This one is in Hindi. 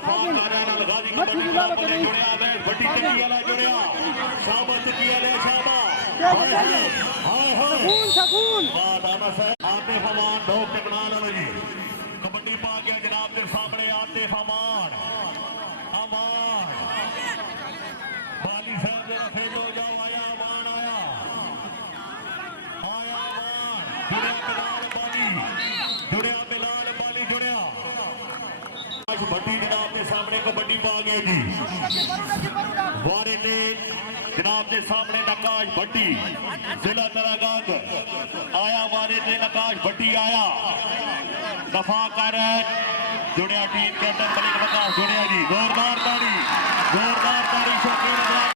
दफा कार्यालय लगा दी जुड़िया बैठ बड़ी चुकी वाला जुड़िया शाबाश चुकी वाले शाबाश सकून आते फमान ढोक टिकना लो जी कबड्डी पा गया जनाब के सामने आते फमान अमान बाली साहब जरा फेल हो जाओ आया अमान आया अमान जुड़िया बिलाल बाली जुड़िया भट्टी जनाब के सामने कबड्डी पा गए जी वारे ने जनाब के सामने नकाश भट्टी जिला तरागंज आया वारे ने नकाश भट्टी आया दफा कर जुड़िया टीम के अंदर मलिक प्रकाश जुड़िया जी जोरदार ताली